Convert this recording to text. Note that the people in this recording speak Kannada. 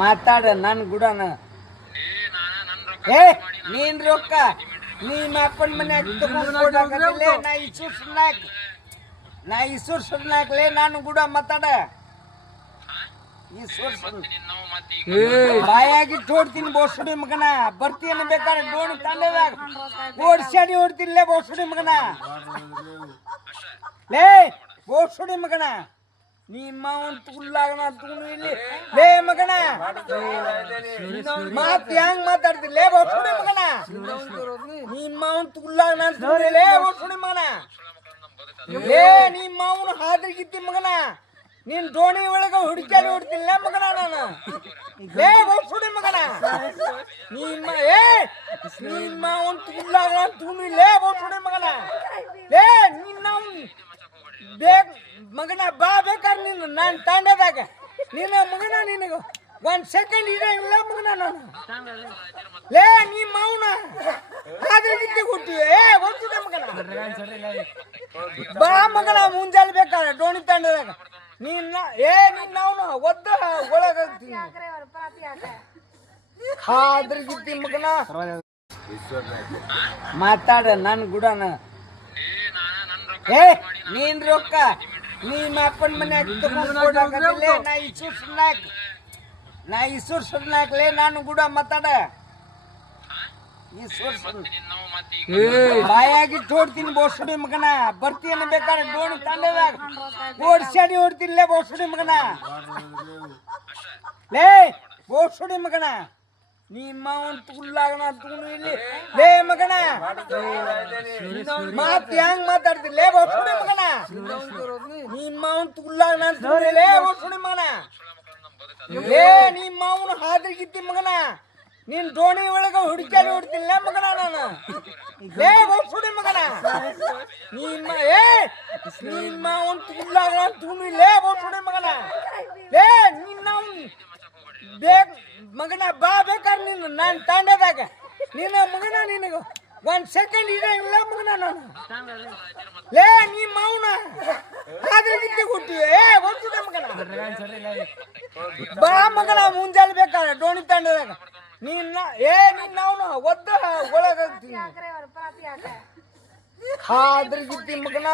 ಮಾತಾಡ ನನ್ ಗುಡನ ಏ ನೀನ್ ರೊಕ್ಕ ನೀನ್ ಅಪ್ಪನ ಮನ್ಯಾಗ ತಗೊಂಡ್ಕೊಡಕತ್ತಿಲ್ಲ ನಾ ಈಶ್ವರ್ ಸುರ್ನಾಕ್ಲೆ ನಾನು ಗುಡ ಮಾತಾಡ ಈಶ್ವರ್ ಬಾಯಾಗಿ ತೋಡ್ತೀನಿ ಬೋಸುಡಿ ಮಗನ ಬರ್ತೀನಿ ಬೇಕಾದ್ರೆ ಡೋಣಿ ತಂಡದಾಗ ಓಡ್ಸಾಡಿ ಹೊಡ್ತಿಲ್ಲೇ ಬೋಸುಡಿ ಮಗನ ಲೇ ಬೋಸುಡಿ ಮಗನ ನಿಮ್ಮ ತುಲ್ಲಾಗನ ತುಳು ಇಲ್ಲಿ ಲೇ ಮಗನ ಮಾತ್ ಹೆಂಗ್ ಮಾತಾಡ್ತಿಲ್ಲೇ ಬೋಸುಡಿ ಮಗನ ನಿಮ್ಮ ತುಲ್ಲಾಗನ ತುಳು ಲೇ ಬೋಸುಡಿ ಮಗನ ಲೇ ನಿಮ್ಮ ಅವನು ಹಾದ್ರಿಗಿತ್ತಿ ಮಗನ ನೀನ್ ದೋಣಿ ಒಳಗ ಹುಡುಕಾಡಿ ಹೊಡ್ತಿಲ್ಲ ಮಗನ ನಾನು ಲೇ ಬೋಸುಡಿ ಮಗನ ನಿಮ್ಮ ಅವನ್ ತುಲ್ಲಾಗ ತುಳು ಲೇ ಬೋಸುಡಿ ಮಗನ ಲೇ ನಿನ್ನ ಮಗನ ಬಾ ಬೇಕಾದ್ರೆ ನೀನು ನಾನು ತಾಂಡದಾಗ ನಿನ್ನ ಮಗನ ನಿನಗ ಒಂದ್ ಸೆಕೆಂಡ್ ಇದೆ ಇಲ್ಲ ಮಗನ ನಾನು ಲೇ ನಿಮ್ಮ ಅವನ ಹಾದ್ರಿಗಿತ್ತಿ ಹುಟ್ಟಿ ಬೋಸುಡಿ ಮಗನ ಬಾ ಮಗನ ಮುಂಜಾನೆ ಬೇಕಾದ್ರೆ ಡೋಣಿ ತಾಂಡದಾಗ ನಿನ್ನ ಅವನು ಒದ್ದ ಒಳಗಾಗ್ತೀನಿ ಹಾದ್ರಿಗಿತ್ತಿ ಮಗನ ಮಾತಾಡ ನನ್ ಗುಡನ ಏ ನೀನ್ ರೊಕ್ಕ ನೀನ್ ಅಪ್ಪನ ಮನ್ಯಾಗ ತಗೊಂಡ್ಕೊಡಕತ್ತಿಲ್ಲ ನಾ ಈಶ್ವರ್ ಸುರ್ನಾಕ್ಲೆ ನಾನು ಗುಡ ಮಾತಾಡ ಬಾಯಾಗಿ ತೋಡ್ತೀನಿ ಬೋಸುಡಿ ಮಗನ ಬರ್ತೀನಿ ಬೇಕಾದ್ರೆ ಡೋಣಿ ತಂಡದಾಗ ಓಡ್ಸಾಡಿ ಹೊಡ್ತಿಲ್ಲೇ ಬೋಸುಡಿ ಮಗನ ಲೇ ಬೋಸುಡಿ ಮಗನ ನಿಮ್ಮ ತುಲ್ಲಾಗನ ತುಳು ಇಲ್ಲಿ ಲೇ ಮಗನ ಮಾತ್ ಹೆಂಗ್ ಮಾತಾಡ್ತಿಲ್ಲೇ ಬೋಸುಡಿ ಮಗನ ನಿಮ್ಮ ತುಲ್ಲಾಗನ ತುಳು ಲೇ ಬೋಸುಡಿ ಮಗನ ಲೇ ನಿಮ್ಮ ಅವನು ಹಾದ್ರಿಗಿತ್ತಿ ಮಗನ ನೀನ್ ದೋಣಿ ಒಳಗ ಹುಡುಕಾಡಿ ಹೊಡ್ತಿಲ್ಲ ಮಗನ ನಾನು ಲೇ ಬೋಸುಡಿ ಮಗನ ನಿಮ್ಮ ಅವನ್ ತುಲ್ಲಾಗ ತುಳು ಲೇ ಬೋಸುಡಿ ಮಗನ ಲೇ ನಿನ್ನ ಮಗನ ಬಾ ಬೇಕಾದ್ರೆ ನೀನು ನಾನು ತಾಂಡದಾಗ ನಿನ್ನ ಮಗನ ನಿನಗ ಒಂದ್ ಸೆಕೆಂಡ್ ಇದೆ ಇಲ್ಲ ಮಗನ ನಾನು ಲೇ ನಿಮ್ಮ ಅವನ ಹಾದ್ರಿಗಿತ್ತಿ ಹುಟ್ಟಿ ಬೋಸುಡಿ ಮಗನ ಬಾ ಮಗನ ಮುಂಜಾನೆ ಬೇಕಾದ್ರೆ ಡೋಣಿ ತಾಂಡದಾಗ ನಿನ್ನ ಅವನು ಒದ್ದ ಒಳಗಾಗ್ತೀನಿ ಹಾದ್ರಿಗಿತ್ತಿ ಮಗನ